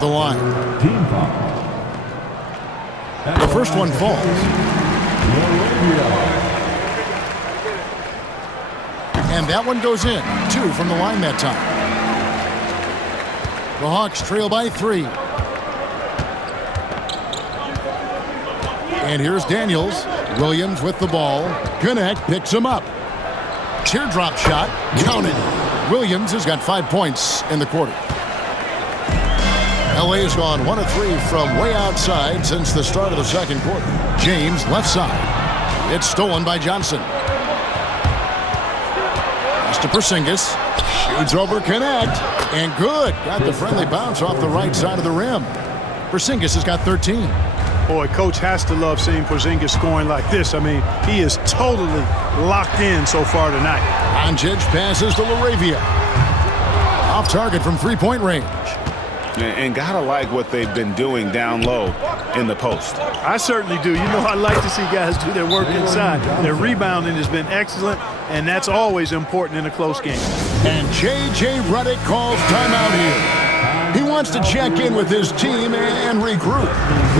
The line. The first one falls. And that one goes in. 2 from the line that time. The Hawks trail by 3. And here's Daniels. Williams with the ball. Gannett picks him up. Teardrop shot. Counted. Williams has got 5 points in the quarter. LA has gone 1 of 3 from way outside since the start of the second quarter. James left side. It's stolen by Johnson. Pass to Porzingis. Shoots over Connect. And good. Got the friendly bounce off the right side of the rim. Porzingis has got 13. Boy, coach has to love seeing Porzingis scoring like this. I mean, he is totally locked in so far tonight. Doncic passes to LaRavia. Off target from three-point range. And gotta like what they've been doing down low in the post. I certainly do. You know, I like to see guys do their work inside. Their rebounding has been excellent, and that's always important in a close game. And J.J. Redick calls timeout here. He wants to check in with his team and regroup.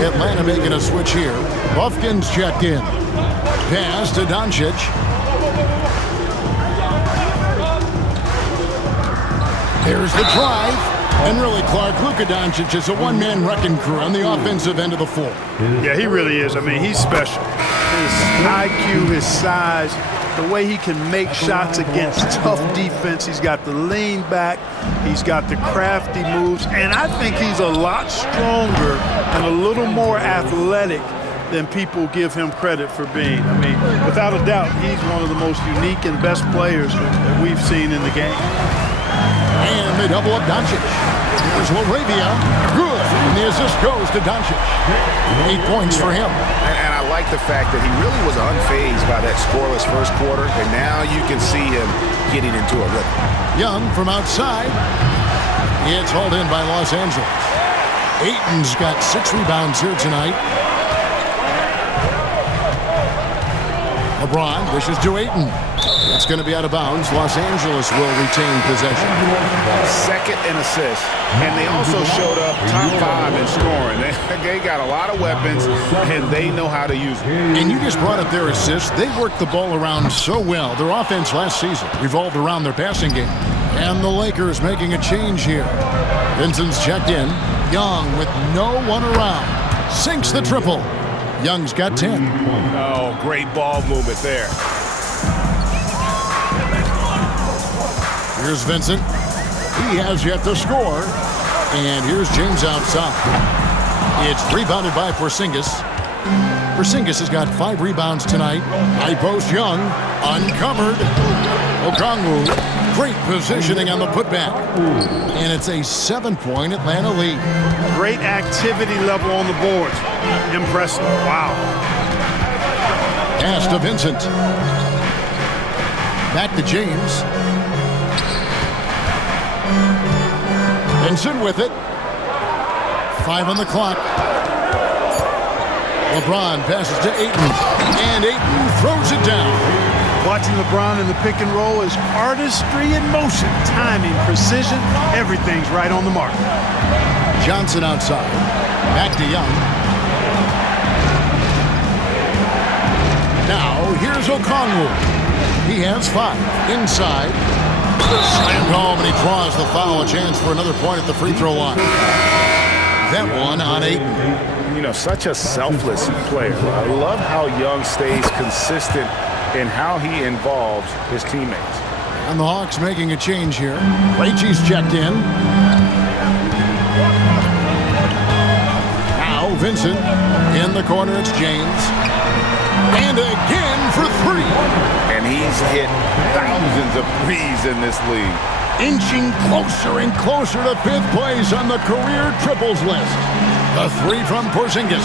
Atlanta making a switch here. Buffkin's checked in. Pass to Doncic. There's the drive. And really, Clark, Luka Doncic is a one-man wrecking crew on the offensive end of the floor. Yeah, he really is. I mean, he's special. His IQ, his size, the way he can make shots against tough defense. He's got the lean back. He's got the crafty moves. And I think he's a lot stronger and a little more athletic than people give him credit for being. I mean, without a doubt, he's one of the most unique and best players that we've seen in the game. And they double up Doncic. Here's LaRavia. Good. And the assist goes to Doncic. 8 points for him. And I like the fact that he really was unfazed by that scoreless first quarter. And now you can see him getting into a rhythm. Young from outside. It's hauled in by Los Angeles. Ayton's got 6 rebounds here tonight. LeBron dishes to Ayton. It's going to be out of bounds. Los Angeles will retain possession. Second in assists. And they also showed up top 5 in scoring. They got a lot of weapons, and they know how to use them. And you just brought up their assists. They worked the ball around so well. Their offense last season revolved around their passing game. And the Lakers making a change here. Vincent's checked in. Young with no one around. Sinks the triple. Young's got 10. Oh, great ball movement there. Here's Vincent. He has yet to score. And here's James outside. It's rebounded by Porzingis. Porzingis has got 5 rebounds tonight. High post Young. Uncovered. Okongwu. Great positioning on the putback. And it's a 7-point Atlanta lead. Great activity level on the board. Impressive. Wow. Pass to Vincent. Back to James. Vincent with it. 5 on the clock. LeBron passes to Ayton. And Ayton throws it down. Watching LeBron in the pick and roll is artistry in motion. Timing, precision, everything's right on the mark. Johnson outside. Back to Young. Now, here's Okongwu. He has 5. Inside. Slammed home, and he draws the foul. A chance for another point at the free throw line. That one on Ayton. You know, such a selfless player. I love how Young stays consistent in how he involves his teammates. And the Hawks making a change here. Krejci's checked in. Now Vincent. In the corner, it's James. And again for 3. And he's hit thousands of threes in this league. Inching closer and closer to 5th place on the career triples list. The 3 from Porzingis.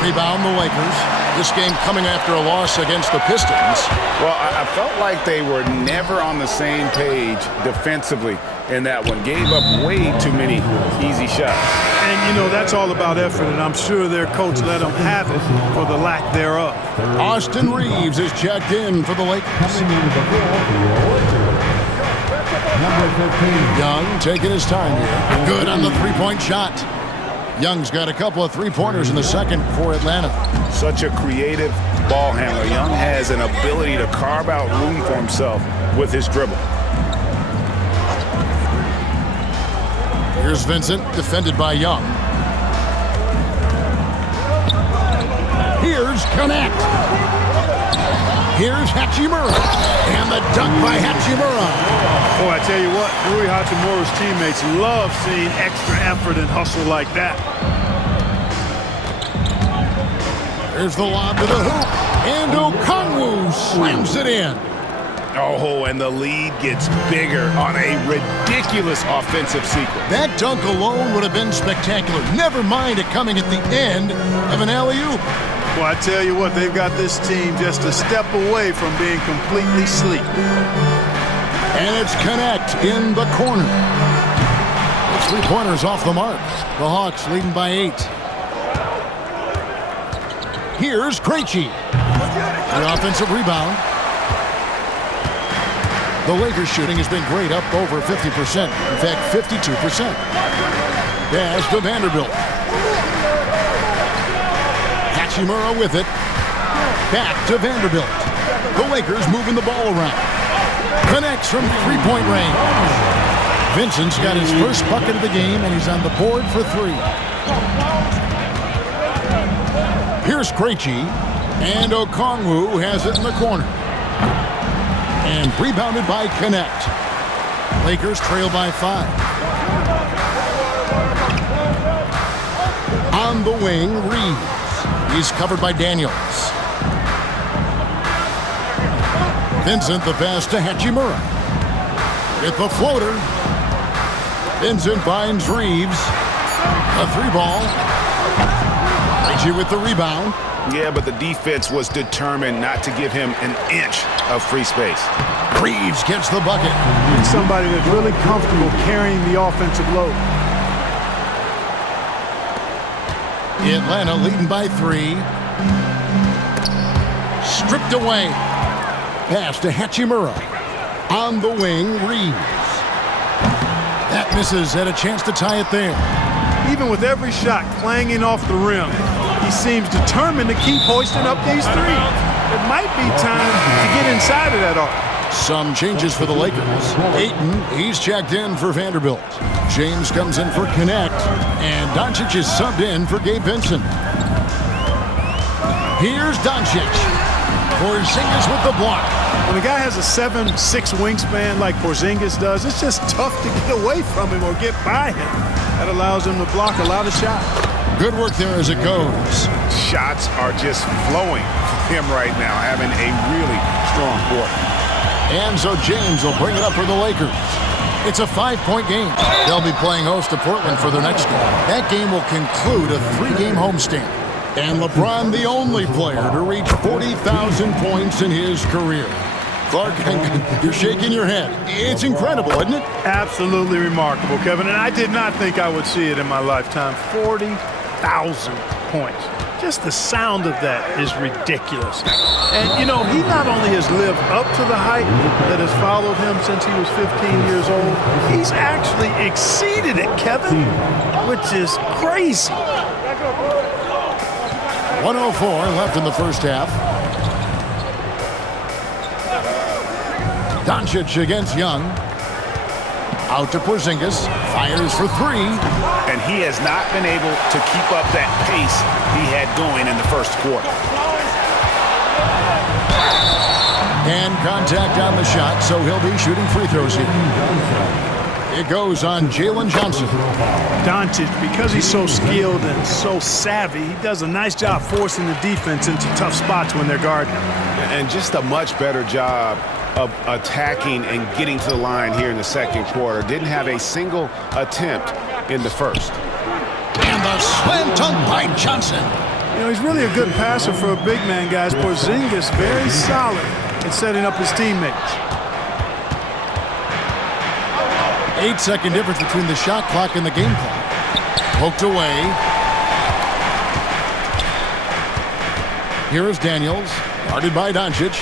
Rebound the Lakers. This game coming after a loss against the Pistons. Well, I felt like they were never on the same page defensively in that one. Gave up way too many easy shots. And, you know, that's all about effort, and I'm sure their coach let them have it for the lack thereof. Austin Reeves is checked in for the Lakers. Young taking his time here. Good on the three-point shot. Young's got a couple of three-pointers in the second for Atlanta. Such a creative ball handler. Young has an ability to carve out room for himself with his dribble. Here's Vincent, defended by Young. Here's Connect. Here's Hachimura. And the dunk by Hachimura. Boy, I tell you what, Rui Hachimura's teammates love seeing extra effort and hustle like that. There's the lob to the hoop. And Okongwu slams it in. Oh, and the lead gets bigger on a ridiculous offensive sequence. That dunk alone would have been spectacular. Never mind it coming at the end of an alley-oop. Well, I tell you what, they've got this team just a step away from being completely asleep. And it's Connect in the corner. The three-pointer's off the mark. The Hawks leading by 8. Here's Krejci. The offensive rebound. The Lakers shooting has been great, up over 50%. In fact, 52%. Pass to Vanderbilt. Hachimura with it. Back to Vanderbilt. The Lakers moving the ball around. Connects from three-point range. Vincent's got his first bucket of the game, and he's on the board for 3. Here's Krejci, and Okongwu has it in the corner. And rebounded by Connect. Lakers trail by 5. On the wing, Reeves. He's covered by Daniels. Vincent the pass to Hachimura. With the floater. Vincent finds Reeves. A 3-ball. Krejci with the rebound. Yeah, but the defense was determined not to give him an inch of free space. Reeves gets the bucket. It's somebody that's really comfortable carrying the offensive load. Atlanta leading by 3. Stripped away. Pass to Hachimura. On the wing, Reeves. That misses. Had a chance to tie it there. Even with every shot clanging off the rim, he seems determined to keep hoisting up these threes. It might be time to get inside of that arc. Some changes for the Lakers. Ayton, he's checked in for Vanderbilt. James comes in for Connect. And Doncic is subbed in for Gabe Vincent. Here's Doncic. Porzingis with the block. When a guy has a 7'6" wingspan like Porzingis does, it's just tough to get away from him or get by him. That allows him to block a lot of shots. Good work there as it goes. Shots are just flowing for him right now, having a really strong quarter. And so James will bring it up for the Lakers. It's a 5-point game. They'll be playing host to Portland for their next game. That game will conclude a 3-game homestand. And LeBron, the only player to reach 40,000 points in his career. Clark, you're shaking your head. It's incredible, isn't it? Absolutely remarkable, Kevin. And I did not think I would see it in my lifetime. 40,000 points. Just the sound of that is ridiculous. And, you know, he not only has lived up to the height that has followed him since he was 15 years old, he's actually exceeded it, Kevin, which is crazy. 104 left in the first half. Doncic against Young. Out to Porzingis. Fires for 3. And he has not been able to keep up that pace he had going in the first quarter. And contact on the shot, so he'll be shooting free throws here. It goes on Jalen Johnson. Doncic, because he's so skilled and so savvy, he does a nice job forcing the defense into tough spots when they're guarding him. And just a much better job of attacking and getting to the line here in the second quarter. Didn't have a single attempt in the first. And the slam dunk by Johnson. You know, he's really a good passer for a big man, guys. Porzingis very solid in setting up his teammates. 8-second difference between the shot clock and the game clock. Poked away. Here is Daniels, guarded by Doncic.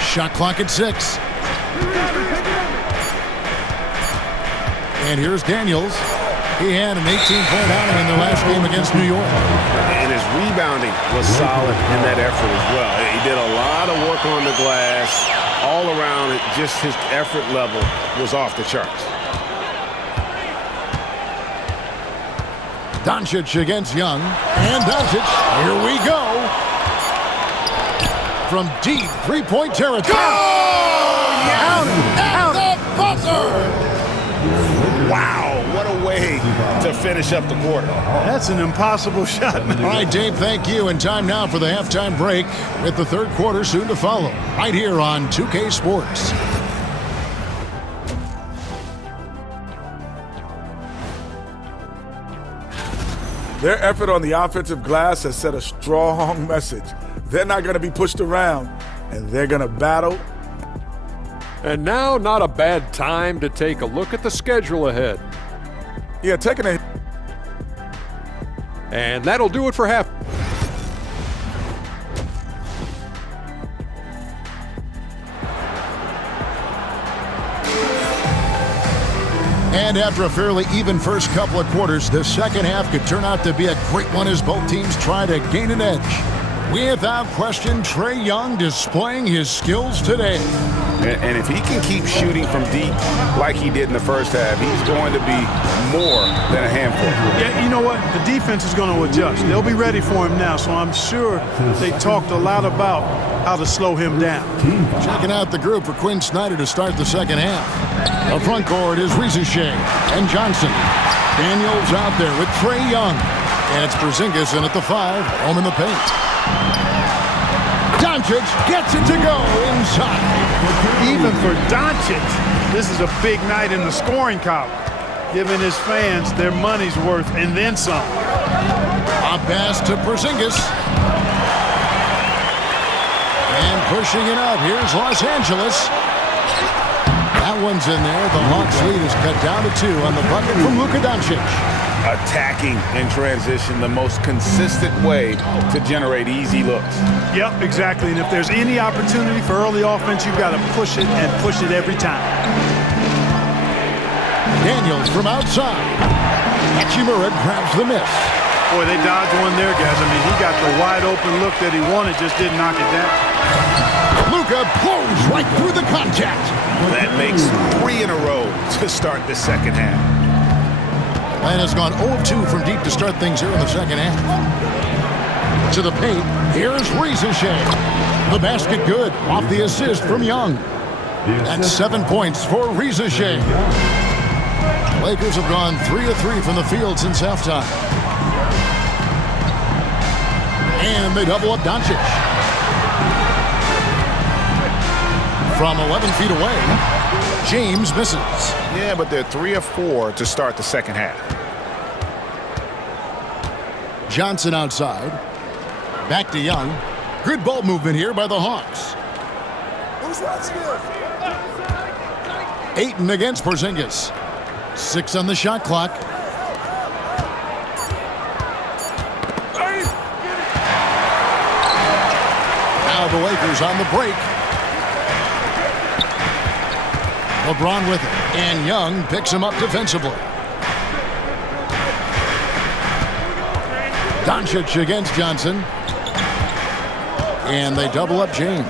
Shot clock at 6. And here's Daniels. He had an 18-point outing in the last game against New York. And his rebounding was solid in that effort as well. He did a lot of work on the glass. All around, just his effort level was off the charts. Doncic against Young. And Doncic, here we go. From deep three-point territory. Go! Out at the buzzer! Wow, what a way to finish up the quarter. That's an impossible shot, man. All right, Dave, thank you. And time now for the halftime break with the third quarter soon to follow. Right here on 2K Sports. Their effort on the offensive glass has set a strong message. They're not going to be pushed around, and they're going to battle. And now, not a bad time to take a look at the schedule ahead. Yeah, taking a... And that'll do it for half. And after a fairly even first couple of quarters, the second half could turn out to be a great one as both teams try to gain an edge. Without question, Trae Young displaying his skills today. And if he can keep shooting from deep like he did in the first half, he's going to be more than a handful. Yeah, you know what? The defense is going to adjust. They'll be ready for him now, so I'm sure they talked a lot about how to slow him down. Checking out the group for Quinn Snyder to start the second half. The front court is Rizachet and Johnson. Daniels out there with Trae Young. And it's Porzingis in at the 5, home in the paint. Doncic gets it to go inside. Even for Doncic, this is a big night in the scoring column, giving his fans their money's worth and then some. A pass to Porzingis. And pushing it up, here's Los Angeles. That one's in there. The Hawks lead is cut down to 2 on the bucket from Luka Doncic. Attacking in transition, the most consistent way to generate easy looks. Yep, exactly. And if there's any opportunity for early offense, you've got to push it and push it every time. Daniels from outside. Hachimura grabs the miss. Boy, they dodged one there, guys. I mean, he got the wide open look that he wanted, just didn't knock it down. Luka blows right through the contact. That makes 3 in a row to start the second half. Atlanta's gone 0-2 from deep to start things here in the second half. To the paint, here's Rizachet. The basket good, off the assist from Young. That's 7 points for Rizachet. Lakers have gone 3 of 3 from the field since halftime. And they double up Doncic. From 11 feet away, James misses. Yeah, but they're 3 of 4 to start the second half. Johnson outside. Back to Young. Good ball movement here by the Hawks. Ayton against Porzingis. 6 on the shot clock. Now the Lakers on the break. LeBron with it. And Young picks him up defensively. Doncic against Johnson. And they double up James.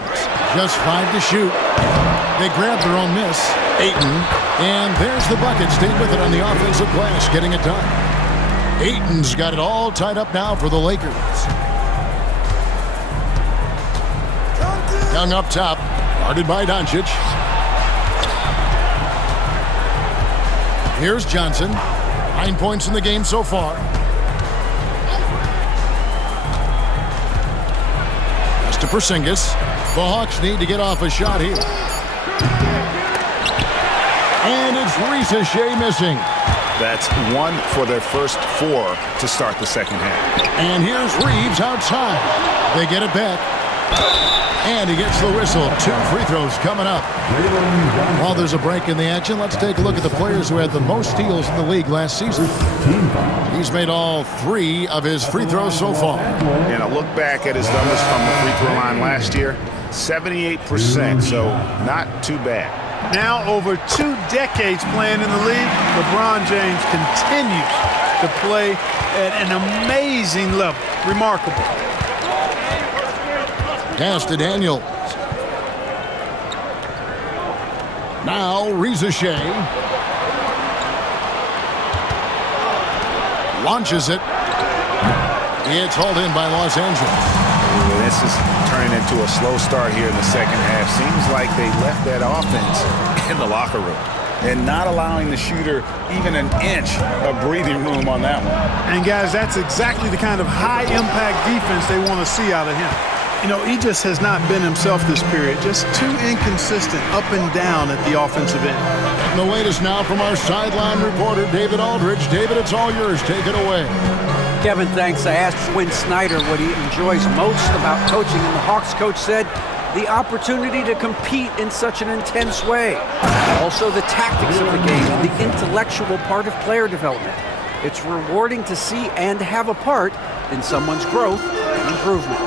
Just 5 to shoot. They grab their own miss. Ayton. And there's the bucket. Stayed with it on the offensive glass, getting it done. Ayton's got it all tied up now for the Lakers. Young up top. Guarded by Doncic. Here's Johnson. 9 points in the game so far. That's to Porzingis. The Hawks need to get off a shot here. And it's Rizachet missing. That's 1 for their first 4 to start the second half. And here's Reeves outside. They get it back. And he gets the whistle. 2 free throws coming up. While there's a break in the action, let's take a look at the players who had the most steals in the league last season. He's made all 3 of his free throws so far. And a look back at his numbers from the free throw line last year, 78%, so not too bad. Now over 2 decades playing in the league, LeBron James continues to play at an amazing level. Remarkable. Pass to Daniels. Now Reza Shea. Launches it. It's hauled in by Los Angeles. This is turning into a slow start here in the second half. Seems like they left that offense in the locker room and not allowing the shooter even an inch of breathing room on that one. And guys, that's exactly the kind of high-impact defense they want to see out of him. You know, he just has not been himself this period. Just too inconsistent up and down at the offensive end. And the latest now from our sideline reporter, David Aldridge. David, it's all yours. Take it away. Kevin, thanks. I asked Quinn Snyder what he enjoys most about coaching, and the Hawks coach said the opportunity to compete in such an intense way. Also, the tactics of the game and the intellectual part of player development. It's rewarding to see and have a part in someone's growth and improvement.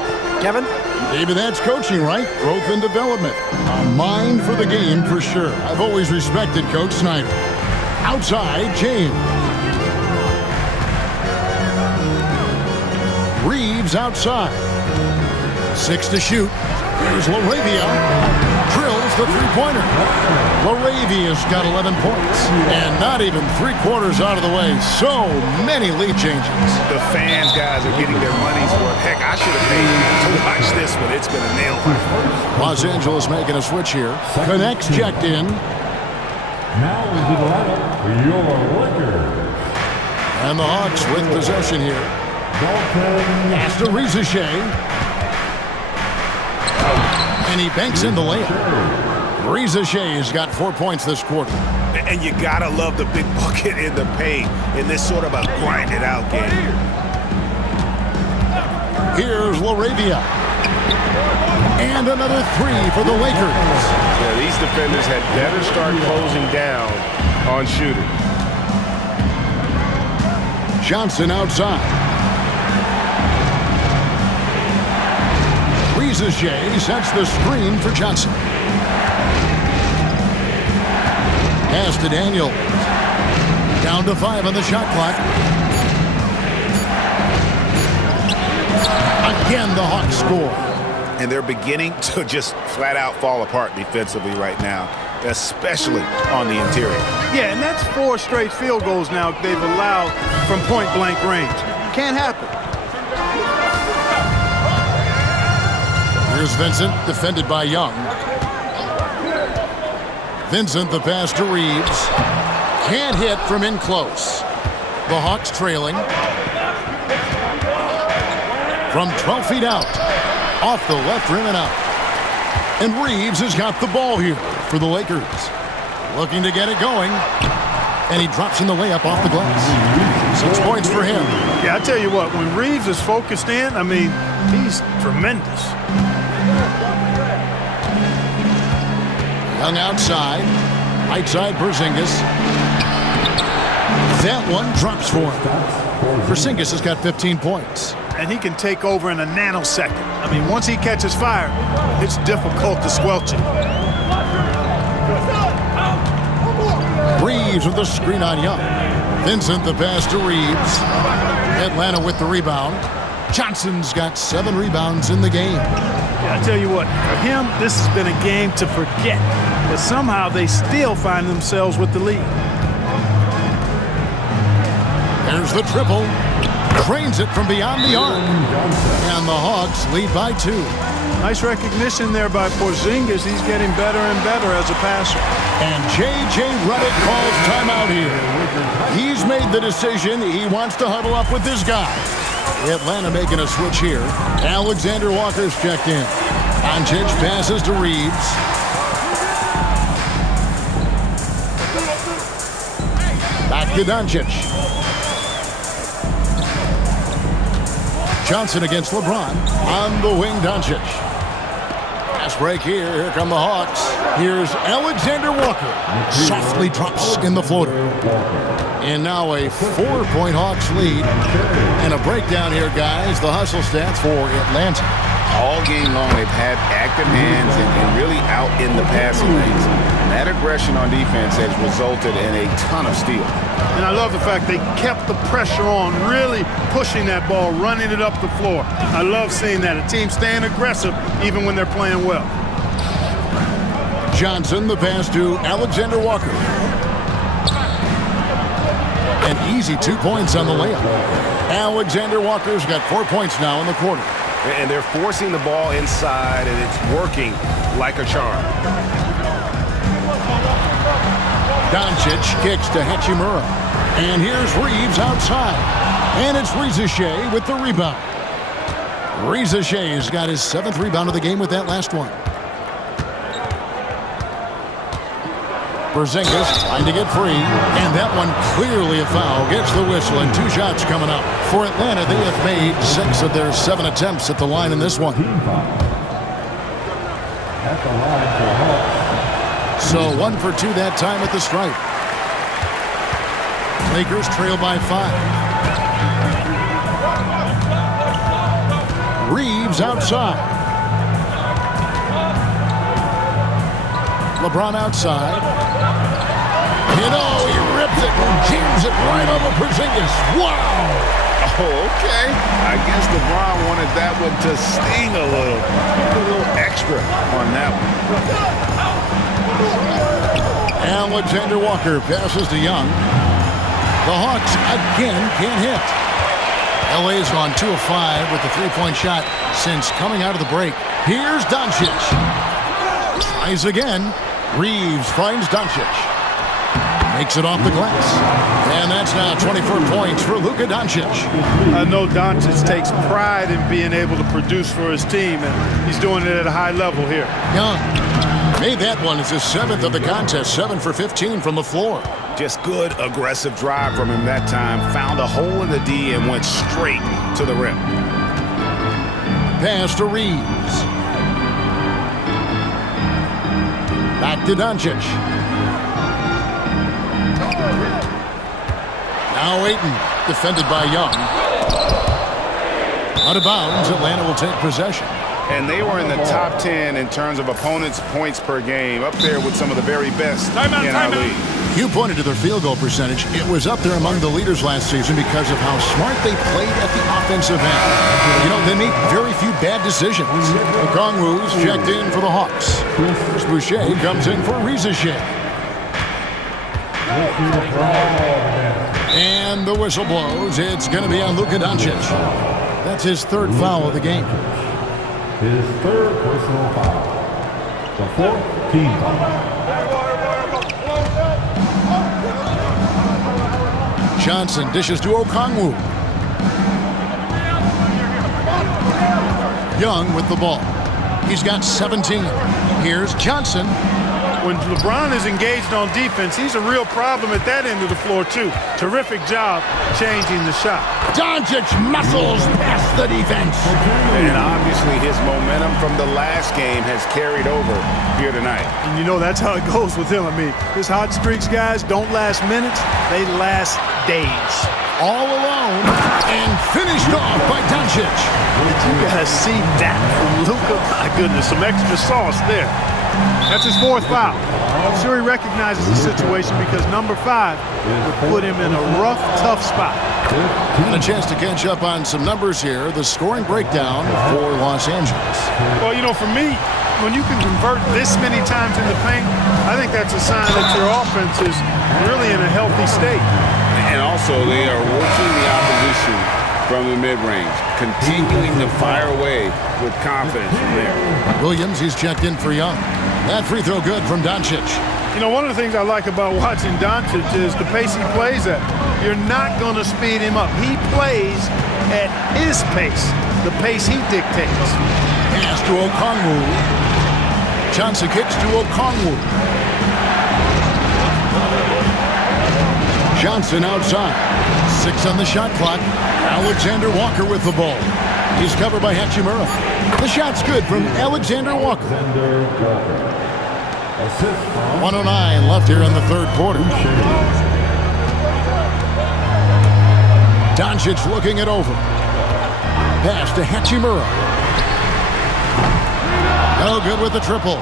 Kevin? David, that's coaching, right? Growth and development. A mind for the game for sure. I've always respected Coach Snyder. Outside, James. Reeves outside. 6 to shoot. Here's LaRavia. Drills the three-pointer. LaRavia's got 11 points. And not even 3/4 out of the way. So many lead changes. The fans, guys, are getting their money's worth. Heck, I should have paid to watch this one. It's been a nail biter. Los Angeles making a switch here. Connects checked in. Now into the lineup for your Lakers. And the Hawks with possession here. Pass to Reza Shea. And he banks in the layup. Reza Shea's got 4 points this quarter. And you gotta love the big bucket in the paint in this sort of a grinded-out game. Here's LaRavia. And another 3 for the Lakers. Yeah, these defenders had better start closing down on shooters. Johnson outside. Reza Shea sets the screen for Johnson. Pass to Daniels. Down to 5 on the shot clock. Again, the Hawks score. And they're beginning to just flat out fall apart defensively right now, especially on the interior. Yeah, and that's 4 straight field goals now they've allowed from point-blank range. Can't happen. Here's Vincent, defended by Young. Vincent, the pass to Reeves. Can't hit from in close. The Hawks trailing. From 12 feet out. Off the left rim and out. And Reeves has got the ball here for the Lakers. Looking to get it going. And he drops in the layup off the glass. 6 points for him. Yeah, I tell you what, when Reeves is focused in, I mean, he's tremendous. Young outside. Right side, Porzingis. That one drops for him. Porzingis has got 15 points. And he can take over in a nanosecond. I mean, once he catches fire, it's difficult to squelch it. Reeves with the screen on Young. Vincent the pass to Reeves. Atlanta with the rebound. Johnson's got 7 rebounds in the game. Yeah, I tell you what, for him, this has been a game to forget. But somehow they still find themselves with the lead. There's the triple. Trains it from beyond the arc. And the Hawks lead by 2. Nice recognition there by Porzingis. He's getting better and better as a passer. And J.J. Redick calls timeout here. He's made the decision. He wants to huddle up with this guy. Atlanta making a switch here. Alexander Walker's checked in. Doncic passes to Reeves. Back to Doncic. Johnson against LeBron. On the wing, Doncic. Fast break here. Here come the Hawks. Here's Alexander Walker. Softly drops in the floater. And now a 4-point Hawks lead. And a breakdown here, guys. The hustle stats for Atlanta. All game long, they've had active hands and really out in the passing lanes. And that aggression on defense has resulted in a ton of steals. And I love the fact they kept the pressure on, really pushing that ball, running it up the floor. I love seeing that. A team staying aggressive even when they're playing well. Johnson, the pass to Alexander Walker. An easy 2 points on the layup. Alexander Walker's got 4 points now in the quarter. And they're forcing the ball inside, and it's working like a charm. Doncic kicks to Hachimura. And here's Reeves outside. And it's Rizachet with the rebound. Rizachet's got his 7th rebound of the game with that last one. Porzingis trying to get free, and that one clearly a foul. Gets the whistle, and 2 shots coming up. For Atlanta, they have made 6 of their 7 attempts at the line in this one. At the line for Hawks. So 1 for 2 that time at the stripe. Lakers trail by 5. Reeves outside. LeBron outside. You know, he rips it and jams it right over Porzingis. Wow! Oh, okay. I guess LeBron wanted that one to sting a little. Put a little extra on that one. Alexander Walker passes to Young. The Hawks again can't hit. LA's gone 2 of 5 with the 3-point shot since coming out of the break. Here's Doncic. Tries again. Reeves finds Doncic. Makes it off the glass. And that's now 24 points for Luka Doncic. I know Doncic takes pride in being able to produce for his team, and he's doing it at a high level here. Young made that one as his 7th of the contest, 7 for 15 from the floor. Just good, aggressive drive from him that time. Found a hole in the D and went straight to the rim. Pass to Reeves. Back to Doncic. Now Ayton, defended by Young. Out of bounds, Atlanta will take possession. And they were in the top 10 in terms of opponents' points per game, up there with some of the very best in our league. You pointed to their field goal percentage. It was up there among the leaders last season because of how smart they played at the offensive end. You know, they made very few bad decisions. Okongwu's checked in for the Hawks. Boucher comes in for Rizachet. And the whistle blows. It's going to be on Luka Doncic. That's his 3rd foul of the game. His 3rd personal foul. The 4th team foul. Johnson dishes to Okongwu. Young with the ball. He's got 17. Here's Johnson. When LeBron is engaged on defense, he's a real problem at that end of the floor, too. Terrific job changing the shot. Doncic muscles past the defense. And obviously his momentum from the last game has carried over here tonight. And you know, that's how it goes with him. I mean, his hot streaks, guys, don't last minutes. They last days. All alone and finished off by Doncic. Did you guys see that from Luka? My goodness, some extra sauce there. That's his 4th foul. I'm sure he recognizes the situation because number 5 would put him in a rough, tough spot. And a chance to catch up on some numbers here. The scoring breakdown for Los Angeles. Well, you know, for me, when you can convert this many times in the paint, I think that's a sign that your offense is really in a healthy state. And also, they are working the opposition from the mid-range, continuing to fire away with confidence from there. Williams, he's checked in for Young. That free throw good from Doncic. You know, one of the things I like about watching Doncic is the pace he plays at. You're not going to speed him up. He plays at his pace, the pace he dictates. Pass to Okongwu. Johnson kicks to Okongwu. Johnson outside. 6 on the shot clock. Alexander Walker with the ball. He's covered by Hachimura. The shot's good from Alexander Walker. 109 left here in the 3rd quarter. Doncic looking it over. Pass to Hachimura. No good with the triple.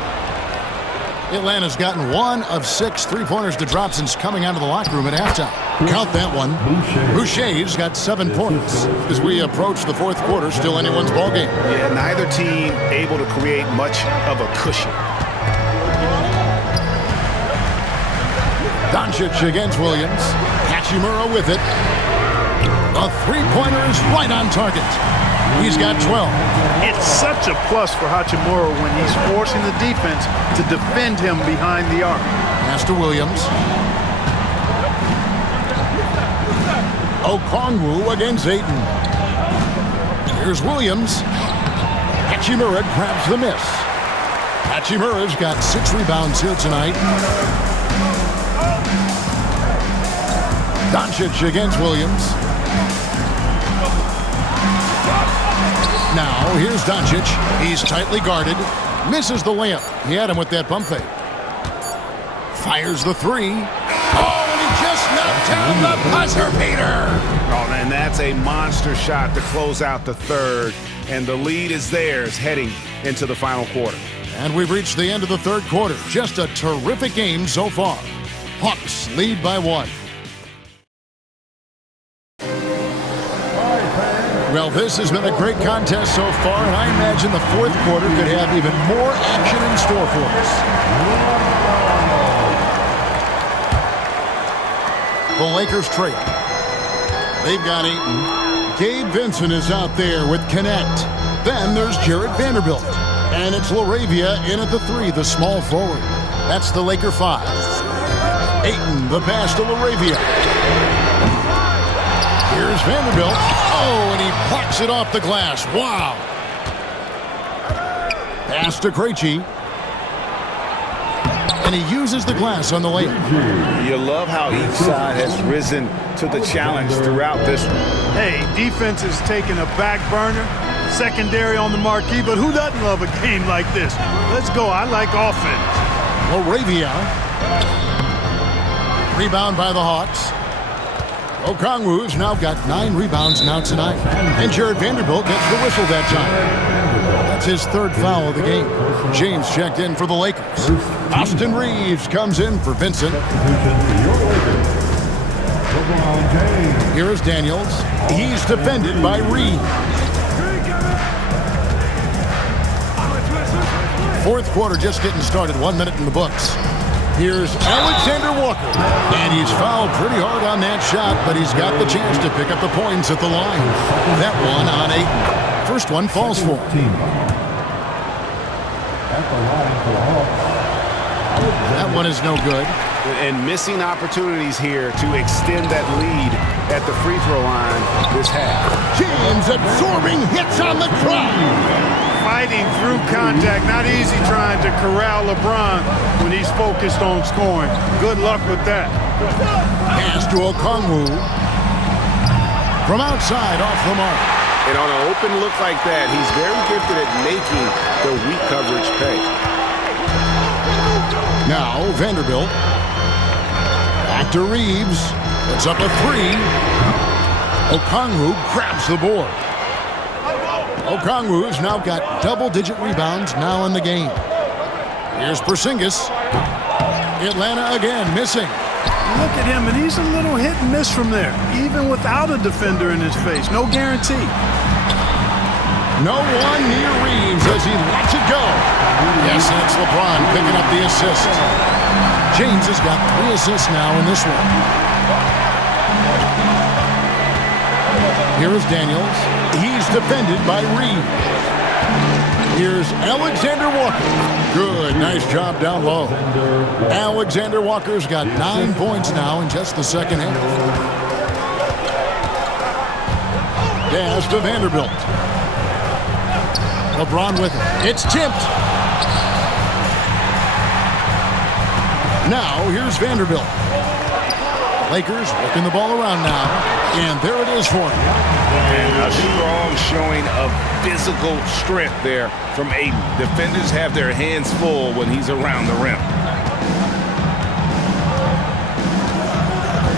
Atlanta's gotten 1 of 6 3-pointers to drop since coming out of the locker room at halftime. Count that one. Boucher's got 7 points. As we approach the fourth quarter, still anyone's ballgame. Yeah, neither team able to create much of a cushion. Doncic against Williams. Hachimura with it. A three-pointer is right on target. He's got 12. It's such a plus for Hachimura when he's forcing the defense to defend him behind the arc. Pass to Williams. Okongwu against Ayton. Here's Williams. Hachimura grabs the miss. Hachimura's got 6 rebounds here tonight. Doncic against Williams. Now, here's Doncic. He's tightly guarded. Misses the layup. He had him with that pump fake. Fires the 3. Oh, and he just knocked down the buzzer beater. Oh, man, that's a monster shot to close out the third. And the lead is theirs heading into the final quarter. And we've reached the end of the third quarter. Just a terrific game so far. Hawks lead by 1. Well, this has been a great contest so far, and I imagine the fourth quarter could have even more action in store for us. The Lakers trail. They've got Ayton. Gabe Vincent is out there with Connect. Then there's Jared Vanderbilt. And it's LaRavia in at the 3, the small forward. That's the Laker 5. Ayton, the pass to LaRavia. Here's Vanderbilt. Oh, and he plucks it off the glass. Wow. Pass to Krejci. And he uses the glass on the layup. You love how each side has risen to the challenge throughout this one. Hey, defense is taking a back burner, secondary on the marquee, but who doesn't love a game like this? Let's go. I like offense. LaRavia. Rebound by the Hawks. Okongwu's now got 9 rebounds now tonight. And Jared Vanderbilt gets the whistle that time. That's his 3rd foul of the game. James checked in for the Lakers. Austin Reeves comes in for Vincent. Here is Daniels. He's defended by Reeves. Fourth quarter just getting started. 1 minute in the books. Here's Alexander Walker. And he's fouled pretty hard on that shot, but he's got the chance to pick up the points at the line. That one on Ayton. First one falls for him. That one is no good. And missing opportunities here to extend that lead at the free throw line this half. James absorbing hits on the drive. Fighting through contact. Not easy trying to corral LeBron when he's focused on scoring. Good luck with that. Pass to Okongwu. From outside, off the mark. And on an open look like that, he's very gifted at making the weak coverage pay. Now, Vanderbilt. Back to Reeves. Puts up a 3. Okongwu grabs the board. Okongwu's now got double-digit rebounds now in the game. Here's Porzingis. Atlanta again missing. Look at him, and he's a little hit and miss from there, even without a defender in his face. No guarantee. No one near Reeves as he lets it go. Yes, and it's LeBron picking up the assist. James has got 3 assists now in this one. Here is Daniels. He's defended by Reeves. Here's Alexander Walker. Good, nice job down low. Alexander Walker's got 9 points now in just the second half. Pass to Vanderbilt. LeBron with it. It's tipped. Now here's Vanderbilt. Lakers working the ball around now. And there it is for him. And a strong showing of physical strength there from Ayton. Defenders have their hands full when he's around the rim.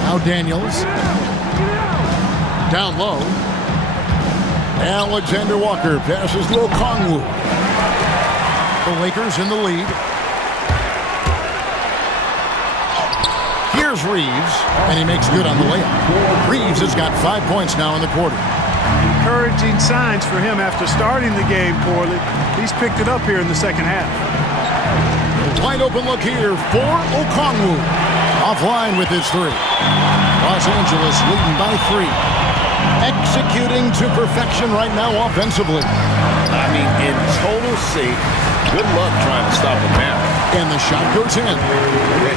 Now Daniels. Down low. Alexander Walker passes to Okongwu. The Lakers in the lead. Here's Reeves, and he makes good on the layup. Reeves has got 5 points now in the quarter. Encouraging signs for him after starting the game poorly. He's picked it up here in the second half. Wide open look here for Okongwu. Offline with his three. Los Angeles leading by 3. Executing to perfection right now offensively. I mean, in total sync. Good luck trying to stop him now. And the shot goes in.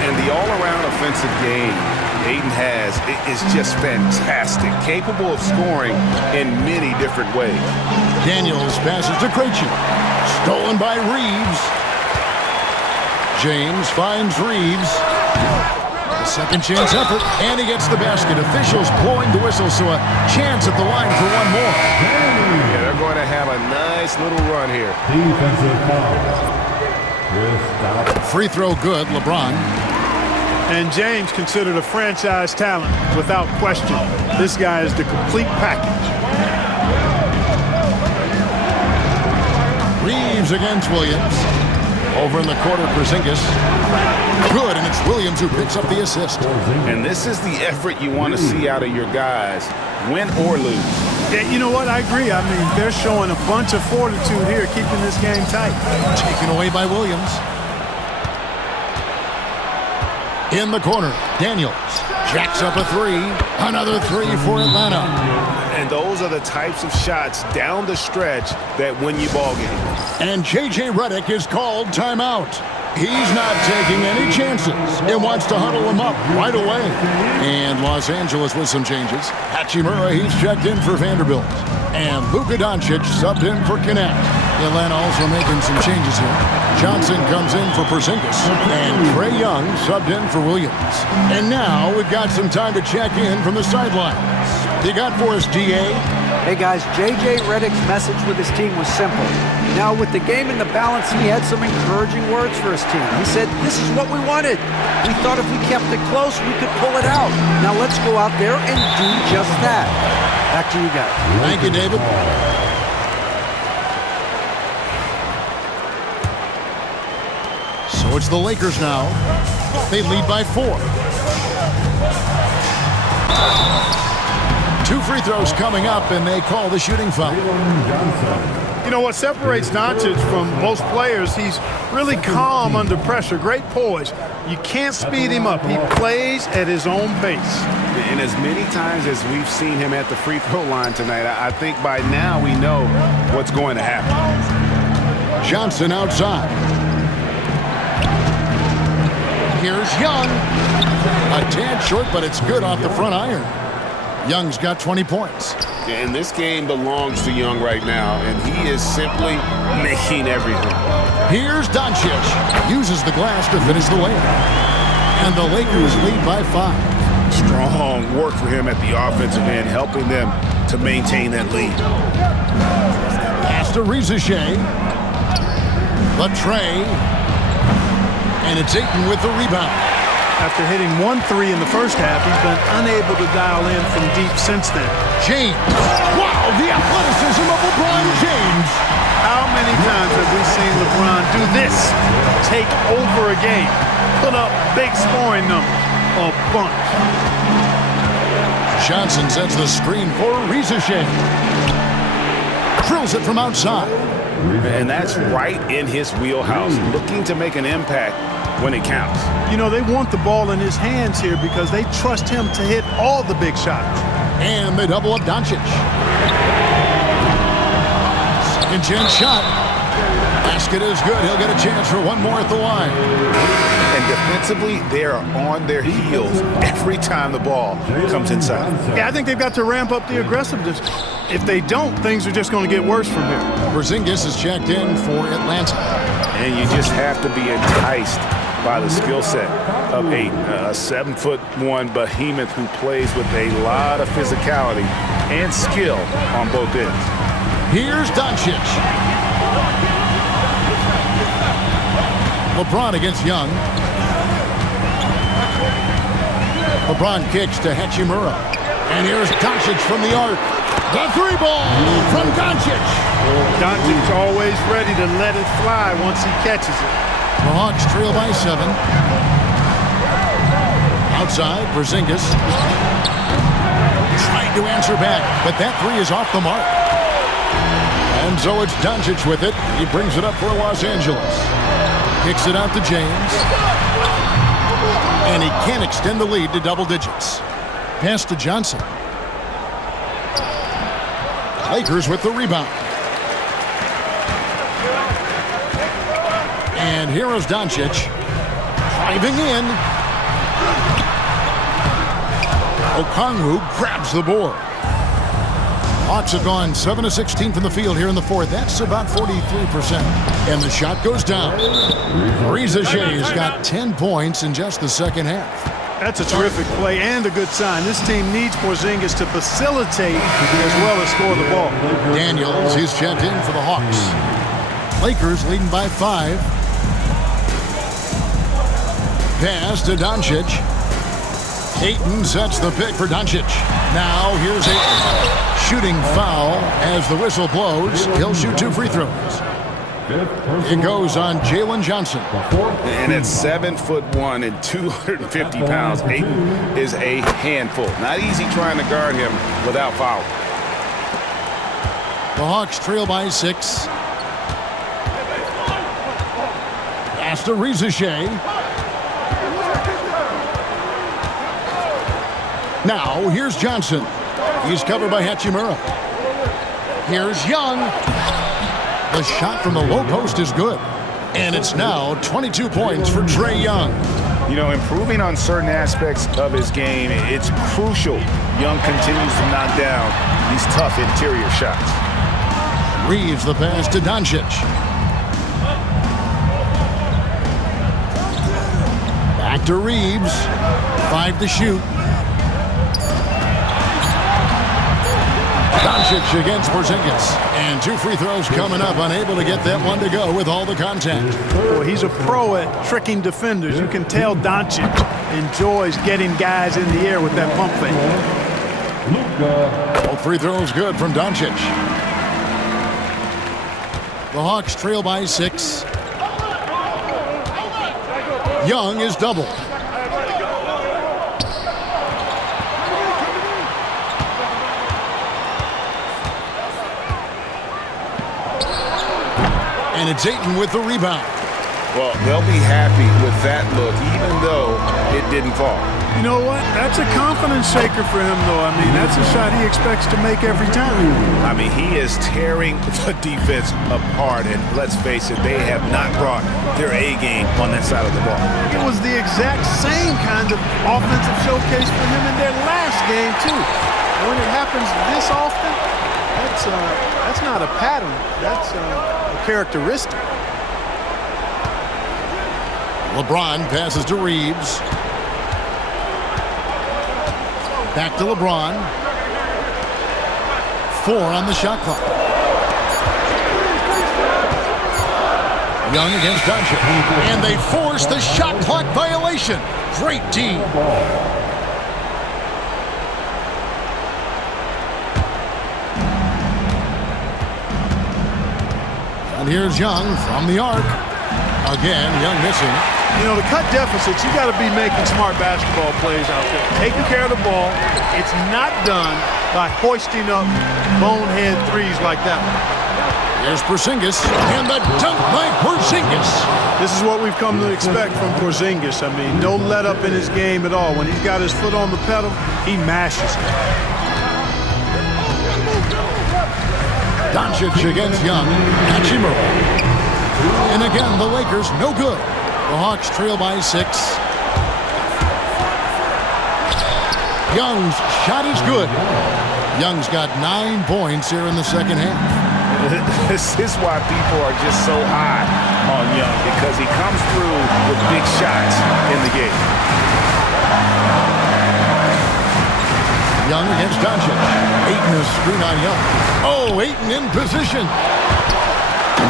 And the all-around offensive game Ayton has is just fantastic. Capable of scoring in many different ways. Daniels passes to Krejci. Stolen by Reeves. James finds Reeves. A second chance effort, and he gets the basket. Officials blowing the whistle, so a chance at the line for one more. Yeah, they're going to have a nice little run here. Defensive foul. Free throw good, LeBron. And James considered a franchise talent without question. This guy is the complete package. Reeves against Williams. Over in the corner, Porzingis. Good, and it's Williams who picks up the assist. And this is the effort you want to see out of your guys, win or lose. Yeah, you know what? I agree. I mean, they're showing a bunch of fortitude here, keeping this game tight. Taken away by Williams. In the corner, Daniels jacks up a 3. Another 3 for Atlanta. And those are the types of shots down the stretch that win you ball games. And J.J. Redick is called timeout. He's not taking any chances. It wants to huddle him up right away. And Los Angeles with some changes. Hachimura, he's checked in for Vanderbilt. And Luka Doncic subbed in for Connect. Atlanta also making some changes here. Johnson comes in for Porzingis. And Trae Young subbed in for Williams. And now we've got some time to check in from the sidelines. You got for us, D.A.? Hey guys, J.J. Redick's message with his team was simple. Now with the game in the balance, he had some encouraging words for his team. He said, this is what we wanted. We thought if we kept it close, we could pull it out. Now let's go out there and do just that. Back to you guys. Thank you, David. So it's the Lakers now. They lead by 4. 2 free throws coming up, and they call the shooting foul. You know what separates Doncic from most players? He's really calm under pressure, great poise. You can't speed him up. He plays at his own pace. And as many times as we've seen him at the free throw line tonight, I think by now we know what's going to happen. Johnson outside. Here's Young. A tad short, but it's good off the front iron. Young's got 20 points. And this game belongs to Young right now, and he is simply making everything. Here's Doncic. Uses the glass to finish the layup. And the Lakers lead by 5. Strong work for him at the offensive end, helping them to maintain that lead. Pass to Rizichet. Latrey. And it's Ayton with the rebound. After hitting 1 3 in the first half, he's been unable to dial in from deep since then. James. Wow, the athleticism of LeBron James. How many times have we seen LeBron do this? Take over a game. Put up big scoring numbers. A bunch. Johnson sets the screen for Rizichet. Drills it from outside. And that's right in his wheelhouse, looking to make an impact when it counts. You know, they want the ball in his hands here because they trust him to hit all the big shots. And they double up Doncic. Second chance shot. Basket is good. He'll get a chance for one more at the line. And defensively, they are on their heels every time the ball comes inside. Yeah, I think they've got to ramp up the aggressiveness. If they don't, things are just going to get worse from here. Porzingis is checked in for Atlanta. And you just have to be enticed by the skill set of a 7'1" behemoth who plays with a lot of physicality and skill on both ends. Here's Doncic. LeBron against Young. LeBron kicks to Hachimura. And here's Doncic from the arc. The three ball from Doncic. Doncic always ready to let it fly once he catches it. The Hawks trail by 7. Outside, Porzingis tried to answer back, but that three is off the mark. And so it's Doncic with it. He brings it up for Los Angeles. Kicks it out to James. And he can't extend the lead to double digits. Pass to Johnson. Lakers with the rebound. And here is Doncic driving in. Okongwu grabs the board. Hawks have gone 7 of 16 from the field here in the fourth. That's about 43%. And the shot goes down. Reza Shea's got 10 points in just the second half. That's a terrific play and a good sign. This team needs Porzingis to facilitate as well as score the ball. Daniels, he's checked in for the Hawks. Lakers leading by 5. Pass to Doncic. Ayton sets the pick for Doncic. Now here's Ayton. Shooting foul as the whistle blows. He'll shoot 2 free throws. It goes on Jalen Johnson. And at 7'1" and 250 pounds, Ayton is a handful. Not easy trying to guard him without foul. The Hawks trail by 6. Pass to Reza Shea. Now here's Johnson. He's covered by Hachimura. Here's Young. The shot from the low post is good. And it's now 22 points for Trae Young. You know, improving on certain aspects of his game, it's crucial. Young continues to knock down these tough interior shots. Reeves the pass to Doncic. Back to Reeves. 5 to shoot. Doncic against Porzingis. And 2 free throws coming up. Unable to get that one to go with all the contact. Boy, he's a pro at tricking defenders. You can tell Doncic enjoys getting guys in the air with that pump fake. All free throws good from Doncic. The Hawks trail by 6. Young is doubled. And it's Ayton with the rebound. Well, they'll be happy with that look, even though it didn't fall. You know what? That's a confidence shaker for him, though. I mean, that's a shot he expects to make every time. I mean, he is tearing the defense apart, and let's face it, they have not brought their A game on that side of the ball. It was the exact same kind of offensive showcase for him in their last game, too. When it happens this often, that's not a pattern. That's a characteristic. LeBron passes to Reeves. Back to LeBron. 4 on the shot clock. Young against Doncic. And they force the shot clock violation. Great D. And here's Young from the arc. Again, Young missing. You know, to cut deficits, you got to be making smart basketball plays out there. Taking care of the ball. It's not done by hoisting up bonehead threes like that one. Here's Porzingis, and the dunk by Porzingis. This is what we've come to expect from Porzingis. I mean, no let up in his game at all. When he's got his foot on the pedal, he mashes it. Doncic against Young. Hachimura. And again, the Lakers no good. The Hawks trail by 6. Young's shot is good. Young's got 9 points here in the second half. This is why people are just so high on Young, because he comes through with big shots in the game. Young against Doncic. Ayton is screen on Young. Oh, Ayton in position.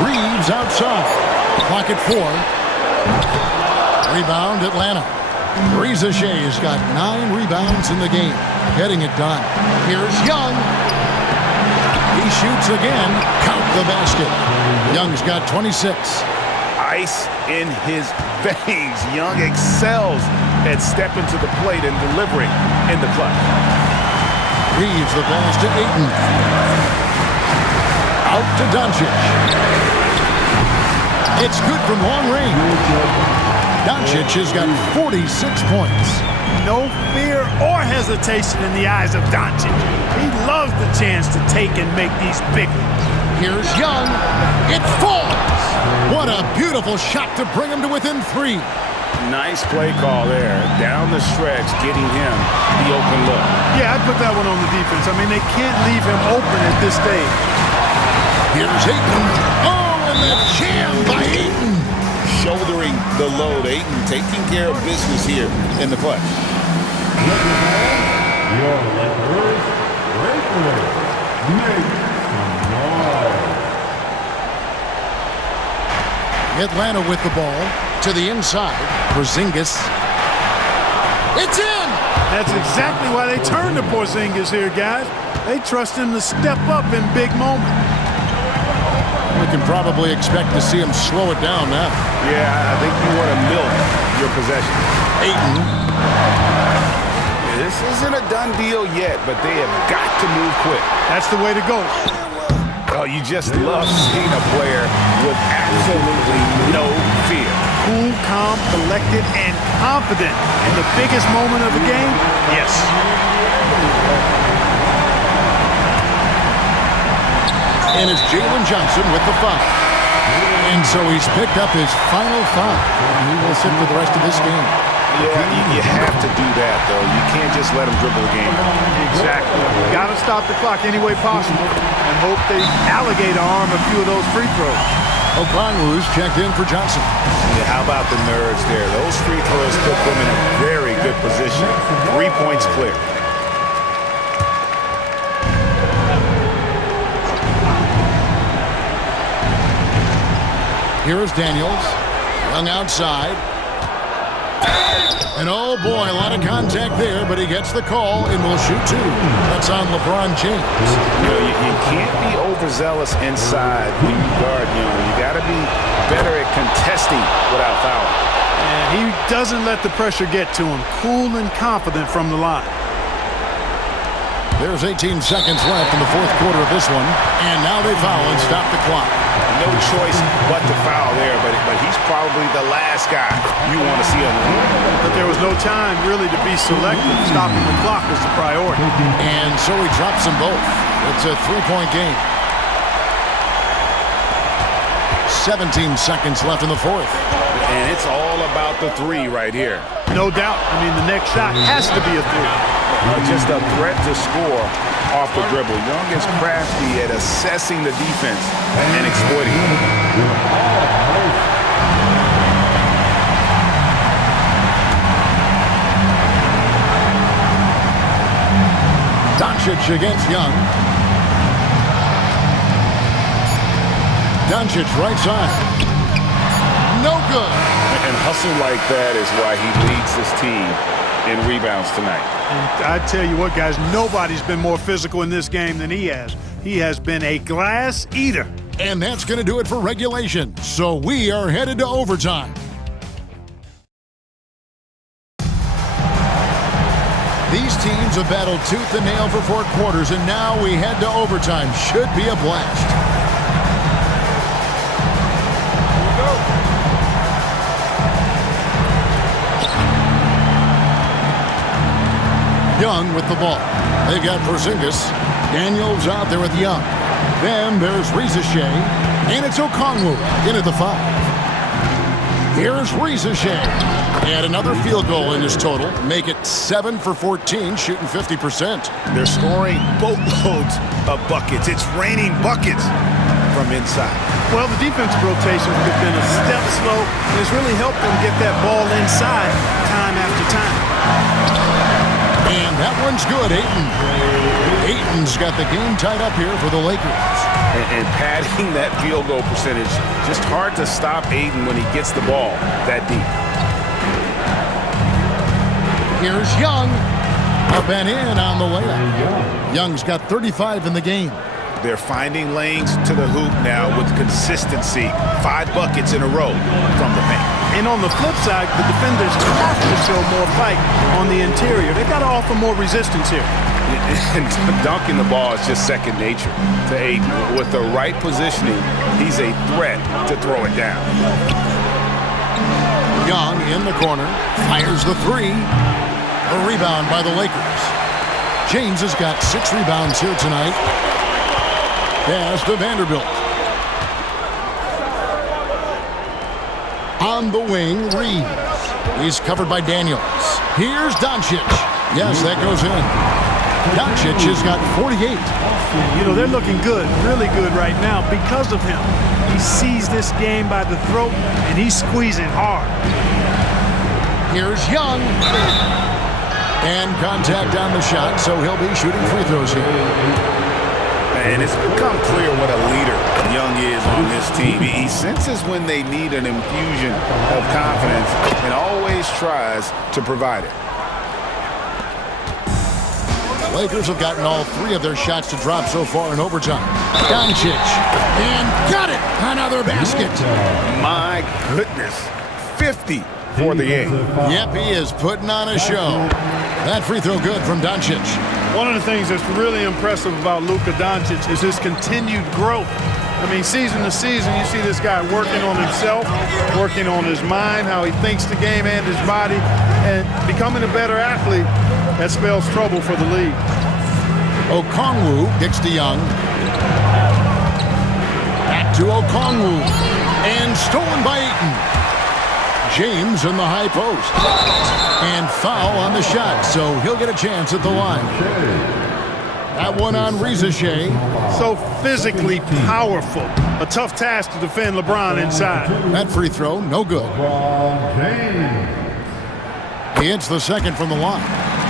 Reeves outside. Clock at 4. Rebound Atlanta. Reza Shea's got 9 rebounds in the game. Getting it done. Here's Young. shoots again. Count the basket. Young's got 26. Ice in his veins. Young excels at stepping to the plate and delivering in the clutch. Reeves the pass to Ayton. Out to Doncic. It's good from long range. Doncic has got 46 points. No fear or hesitation in the eyes of Doncic. He loves the chance to take and make these big ones. Here's Young. It falls. What a beautiful shot to bring him to within 3. Nice play call there. Down the stretch, getting him the open look. Yeah, I'd put that one on the defense. I mean, they can't leave him open at this stage. Here's Ayton. Oh, and the jam by Ayton. Shouldering the load. Ayton taking care of business here in the clutch. Your Lakers, Lakers, make some noise. Atlanta with the ball to the inside. Porzingis. It's in! That's exactly why they turn to Porzingis here, guys. They trust him to step up in big moments. We can probably expect to see him slow it down now. Yeah, I think you want to milk your possession. Ayton. This isn't a done deal yet, but they have got to move quick. That's the way to go. Oh, you just love seeing a player with absolutely no fear. Cool, calm, collected, and confident in the biggest moment of the game? Yes. And it's Jalen Johnson with the foul. And so he's picked up his final foul. And he will sit for the rest of this game. Yeah, you have to do that, though. You can't just let him dribble the game. Exactly. Got to stop the clock any way possible and hope they alligator arm a few of those free throws. Okongwu's checked in for Johnson. Yeah, how about the nerds there? Those free throws put them in a very good position. 3 points clear. Here is Daniels. Young outside. And oh boy, a lot of contact there, but he gets the call and will shoot 2. That's on LeBron James. You know, you can't be overzealous inside when you guard Young. You got to be better at contesting without fouling. And he doesn't let the pressure get to him. Cool and confident from the line. There's 18 seconds left in the fourth quarter of this one. And now they foul and stop the clock. No choice but to foul there, but he's probably the last guy you want to see on the line. But there was no time really to be selective. Stopping the clock was the priority. And so he drops them both. It's a 3-point game. 17 seconds left in the fourth. And it's all about the 3 right here. No doubt. I mean, the next shot has to be a 3. Just a threat to score off the dribble. Young is crafty at assessing the defense and exploiting it. Doncic against Young. Doncic right side. No good. And hustle like that is why he leads his team in rebounds tonight. And I tell you what, guys, nobody's been more physical in this game than he has. He has been a glass eater. And that's going to do it for regulation. So we are headed to overtime. These teams have battled tooth and nail for 4 quarters, and now we head to overtime. Should be a blast. Young with the ball. They've got Porzingis. Daniels out there with Young. Then there's Rizachet. And it's Okongwu into the 5. Here's Rizachet. And another field goal in his total. Make it 7 for 14, shooting 50%. They're scoring boatloads of buckets. It's raining buckets from inside. Well, the defensive rotations have been a step slow, and it's really helped them get that ball inside time after time. And that one's good, Ayton. Ayton's got the game tied up here for the Lakers. And padding that field goal percentage, just hard to stop Ayton when he gets the ball that deep. Here's Young. Up and in on the layup. Young's got 35 in the game. They're finding lanes to the hoop now with consistency. 5 buckets in a row from the paint. And on the flip side, the defenders have to show more fight on the interior. They got to offer more resistance here. And dunking the ball is just second nature to Ayton. With the right positioning, he's a threat to throw it down. Young in the corner, fires the three. A rebound by the Lakers. James has got 6 rebounds here tonight. Pass to Vanderbilt. On the wing, Reeves. He's covered by Daniels. Here's Doncic. Yes, that goes in. Doncic has got 48. You know, they're looking good, really good right now because of him. He sees this game by the throat, and he's squeezing hard. Here's Young. And contact on the shot, so he'll be shooting free throws here. And it's become clear what a leader Young is on this team. He senses when they need an infusion of confidence and always tries to provide it. The Lakers have gotten all 3 of their shots to drop so far in overtime. Doncic. And got it! Another basket. My goodness. 50 for the game. Yep, he is putting on a show. That free throw good from Doncic. One of the things that's really impressive about Luka Doncic is his continued growth. I mean, season to season, you see this guy working on himself, working on his mind, how he thinks the game and his body, and becoming a better athlete. That spells trouble for the league. Okongwu kicks to Young. Back to Okongwu. And stolen by Ayton. James in the high post. And foul on the shot, so he'll get a chance at the line. That one on Rizasheh. So physically powerful. A tough task to defend LeBron inside. That free throw, no good. He hits the second from the line.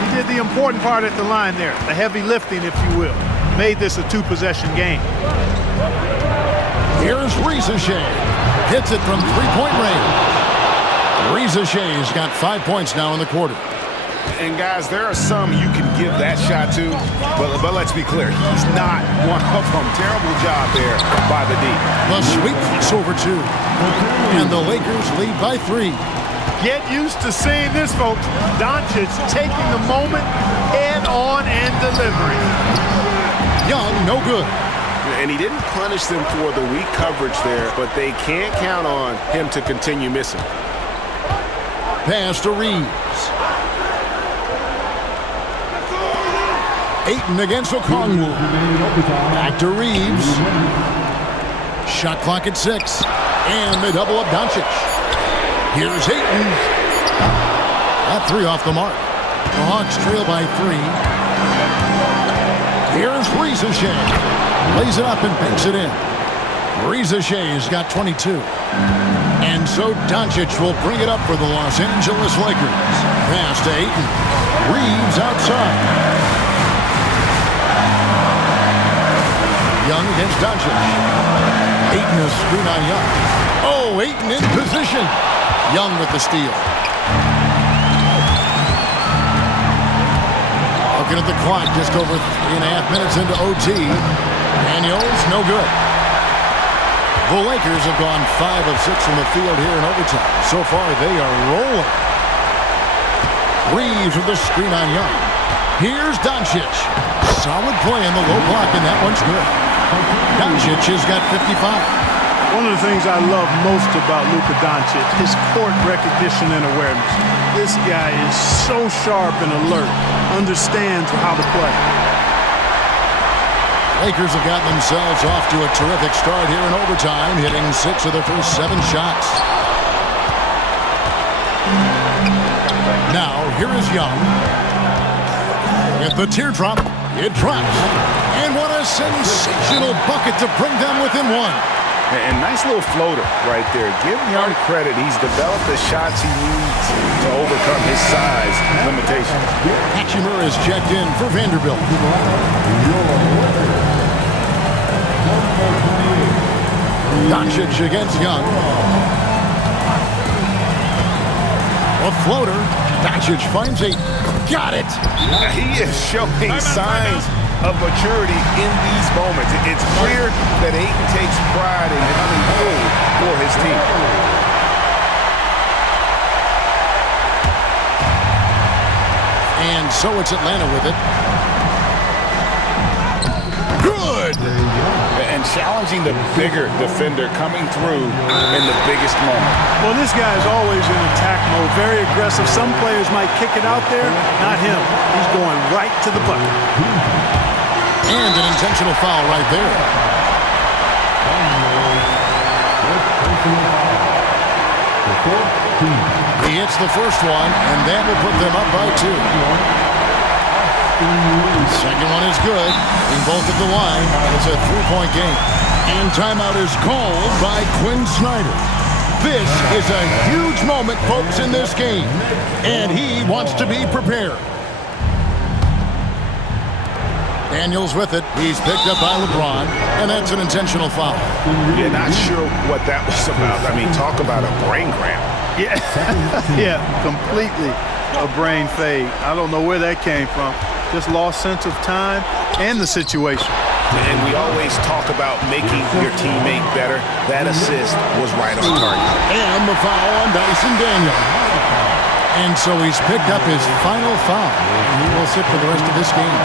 He did the important part at the line there. The heavy lifting, if you will. Made this a 2-possession game. Here's Rizasheh. Hits it from three-point range. Rizasheh's got 5 points now in the quarter. And guys, there are some you can give that shot to, but let's be clear, he's not one of them. Terrible job there by the D. The sweet crossover 2. And the Lakers lead by 3. Get used to seeing this, folks. Doncic taking the moment head on and delivering. Young, no good. And he didn't punish them for the weak coverage there, but they can't count on him to continue missing. Pass to Reeves. Ayton against Okongwu. Back to Reeves. Shot clock at 6. And they double up Doncic. Here's Ayton. That 3 off the mark. The Hawks trail by 3. Here's Rizasheh. Lays it up and banks it in. Rizasheh's got 22. And so Doncic will bring it up for the Los Angeles Lakers. Pass to Ayton. Reeves outside. Young against Doncic. Ayton a screen on Young. Oh, Ayton in position. Young with the steal. Looking at the clock, just over 3.5 minutes into OT. Daniels, no good. The Lakers have gone 5 of 6 from the field here in overtime. So far, they are rolling. Reeves with the screen on Young. Here's Doncic. Solid play in the low block, and that one's good. Doncic has got 55. One of the things I love most about Luka Doncic, his court recognition and awareness. This guy is so sharp and alert, understands how to play. Lakers have gotten themselves off to a terrific start here in overtime, hitting 6 of their first 7 shots. Now, here is Young. With the teardrop, it drops. And what a sensational bucket to bring them within 1. And nice little floater right there. Give Young credit. He's developed the shots he needs to overcome his size limitations. Hachimura is checked in for Vanderbilt. Doncic against Young. A floater. Doncic finds a... Got it! He is showing signs of maturity in these moments. It's clear that Ayton takes pride in coming through for his team. And so it's Atlanta with it. Good! And challenging the bigger defender coming through in the biggest moment. Well, this guy is always in attack mode, very aggressive. Some players might kick it out there, not him. He's going right to the bucket. And an intentional foul right there. He hits the first one, and that will put them up by 2. Second one is good. In both at the line, it's a 3-point game. And timeout is called by Quinn Snyder. This is a huge moment, folks, in this game. And he wants to be prepared. Daniels with it. He's picked up by LeBron, and that's an intentional foul. Yeah, not sure what that was about. I mean, talk about a brain cramp. Yeah, yeah, completely a brain fade. I don't know where that came from. Just lost sense of time and the situation. And we always talk about making your teammate better. That assist was right on target. And the foul on Dyson Daniels. And so he's picked up his final foul. And he will sit for the rest of this game.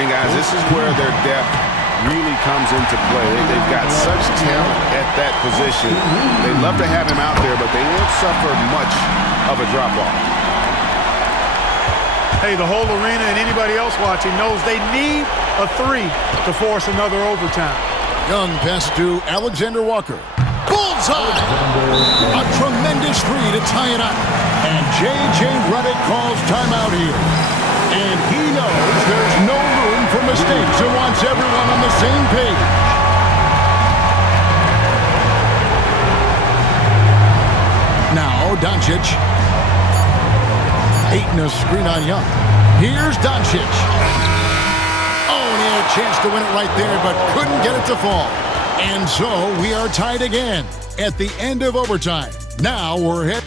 And guys, this is where their depth really comes into play. They've got such talent at that position. They'd love to have him out there, but they won't suffer much of a drop-off. Hey, the whole arena and anybody else watching knows they need a 3 to force another overtime. Young pass to Alexander Walker. Bullseye! A tremendous 3 to tie it up. And J.J. Redick calls timeout here. And he knows there's no room for mistakes and wants everyone on the same page. Now, Doncic. Ayton a screen on Young. Here's Doncic. Oh, and he had a chance to win it right there, but couldn't get it to fall. And so we are tied again at the end of overtime. Now we're hit.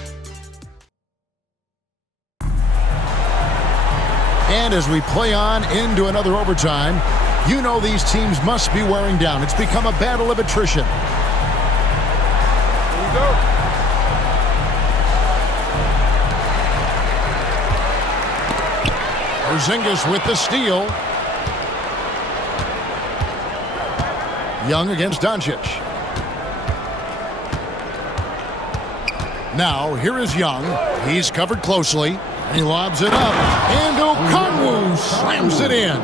And as we play on into another overtime, you know these teams must be wearing down. It's become a battle of attrition. Here we go. Porzingis with the steal. Young against Doncic. Now, here is Young. He's covered closely. He lobs it up. And Okongwu slams it in.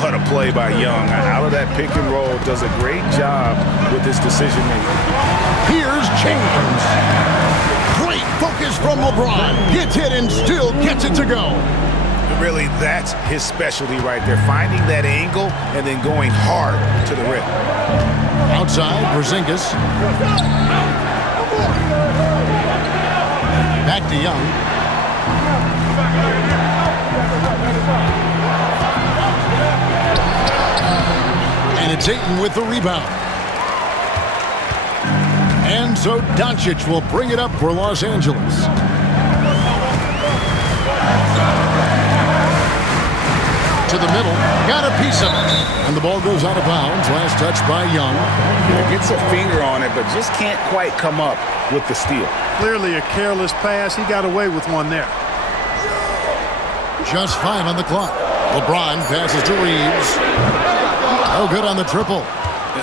What a play by Young. Out of that pick and roll, does a great job with his decision making. Here's James. Great focus from LeBron. Gets it and still gets it to go. Really, that's his specialty right there. Finding that angle and then going hard to the rim. Outside, Porzingis. Back to Young. And it's Ayton with the rebound. And so Doncic will bring it up for Los Angeles. To the middle, got a piece of it. And the ball goes out of bounds. Last touch by Young. Gets a finger on it, but just can't quite come up with the steal. Clearly a careless pass. He got away with one there. Just 5 on the clock. LeBron passes to Reeves. Oh, good on the triple.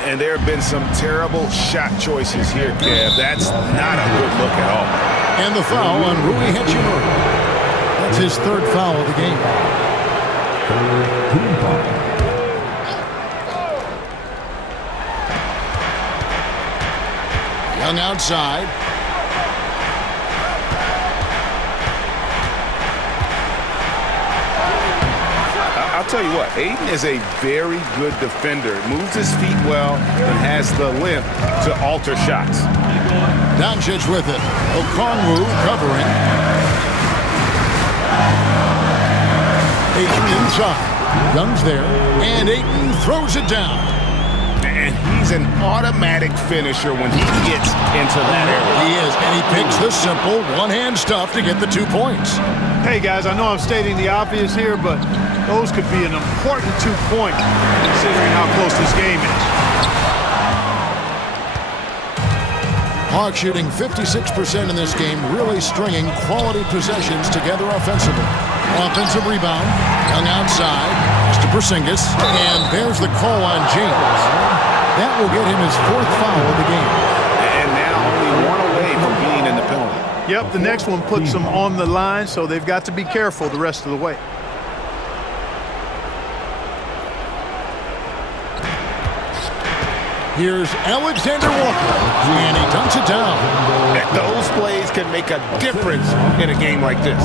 And there have been some terrible shot choices here, Kev. That's not a good look at all. And the foul on Rui Hachimura. That's his 3rd foul of the game. Young outside. I'll tell you what, Ayton is a very good defender. Moves his feet well and has the length to alter shots. Doncic with it. Okongwu covering. Ayton inside. Young's there. And Ayton throws it down. And he's an automatic finisher when he gets into that area. He is. And he picks the simple one-hand stuff to get the 2 points. Hey, guys, I know I'm stating the obvious here, but Those could be an important 2 points considering how close this game is. Hawks shooting 56% in this game, really stringing quality possessions together offensively. Offensive rebound, Young outside, to Porzingis, and there's the call on James. That will get him his 4th foul of the game. And now only one away from being in the penalty. Yep, the next one puts them on the line, so they've got to be careful the rest of the way. Here's Alexander Walker, and he dunks it down. Those plays can make a difference in a game like this.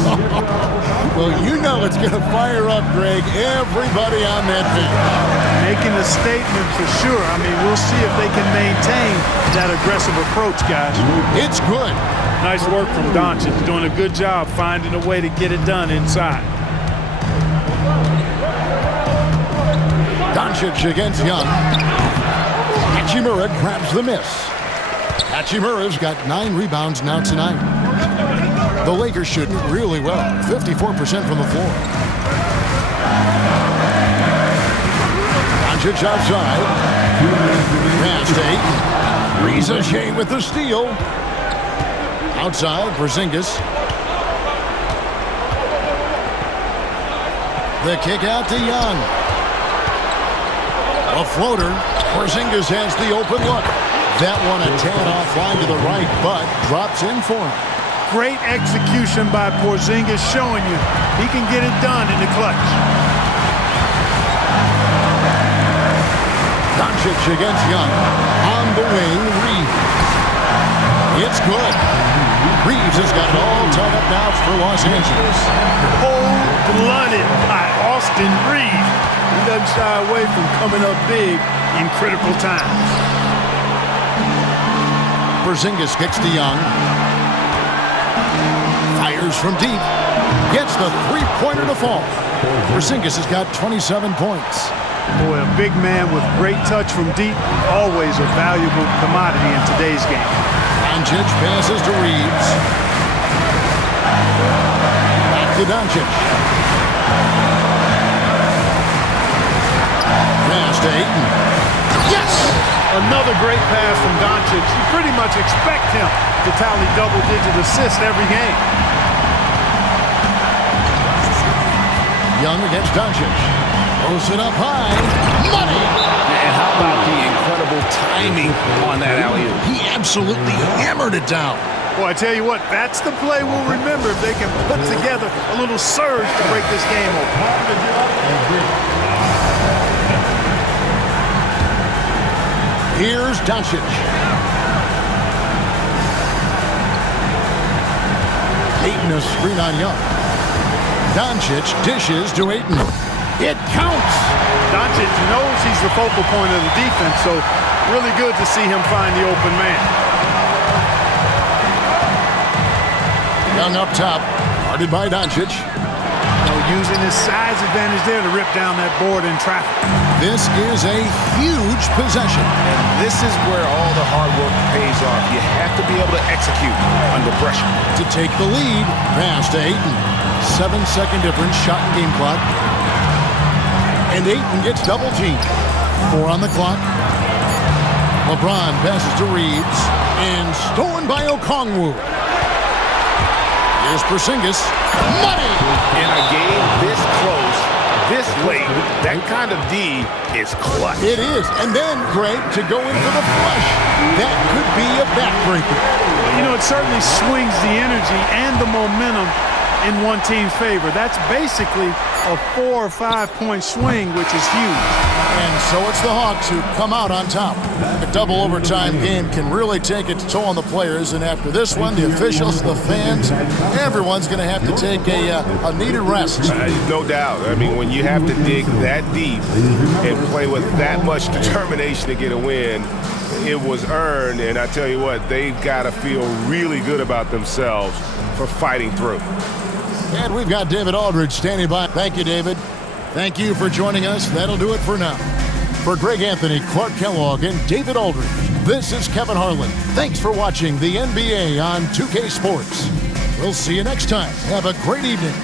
Well, you know it's going to fire up, Greg, everybody on that bench. Making a statement for sure. I mean, we'll see if they can maintain that aggressive approach, guys. It's good. Nice work from Doncic, doing a good job finding a way to get it done inside. Doncic against Young. Hachimura grabs the miss. Hachimura's got 9 rebounds now tonight. The Lakers shooting really well, 54% from the floor. Doncic outside. Pass to 8. Riza with the steal. Outside, Porzingis. The kick out to Young. A floater. Porzingis has the open look. That one a tad offline to the right, but drops in for him. Great execution by Porzingis, showing you he can get it done in the clutch. Doncic against Young. On the wing, Reeves. It's good. Reeves has got it all tied up now for Los Angeles. Cold-blooded by Austin Reeves. He doesn't shy away from coming up big in critical times. Porzingis kicks to Young. Fires from deep. Gets the 3-pointer to fall. Porzingis has got 27 points. Boy, a big man with great touch from deep, always a valuable commodity in today's game. Doncic passes to Reeves. Back to Doncic. Pass to Ayton. Yes! Another great pass from Doncic. You pretty much expect him to tally double-digit assists every game. Young against Doncic. Throws it up high. Money! And how about the incredible timing on that alley-oop? He absolutely hammered it down. Boy, I tell you what, that's the play we'll remember if they can put together a little surge to break this game open. Here's Doncic. Ayton a screen on Young. Doncic dishes to Ayton. It counts. Doncic knows he's the focal point of the defense, so really good to see him find the open man. Young up top, guarded by Doncic. Using his size advantage there to rip down that board in traffic. This is a huge possession. And this is where all the hard work pays off. You have to be able to execute under pressure. To take the lead, pass to Ayton. 7-second difference, shot and game clock. And Ayton gets double teamed. 4 on the clock. LeBron passes to Reeves. And stolen by Okongwu. Here's Porzingis. Money! In a game this close, this late, that kind of D is clutch. It is. And then, Greg, to go in for the flush. That could be a backbreaker. Well, you know, it certainly swings the energy and the momentum in one team's favor. That's basically a 4 or 5 point swing, which is huge. And so it's the Hawks who come out on top. A double overtime game can really take its toll on the players, and after this one, the officials, the fans, everyone's going to have to take a needed rest. No doubt. I mean, when you have to dig that deep and play with that much determination to get a win, it was earned, and I tell you what, they've got to feel really good about themselves for fighting through. And we've got David Aldridge standing by. Thank you, David. Thank you for joining us. That'll do it for now. For Greg Anthony, Clark Kellogg, and David Aldridge, this is Kevin Harlan. Thanks for watching the NBA on 2K Sports. We'll see you next time. Have a great evening.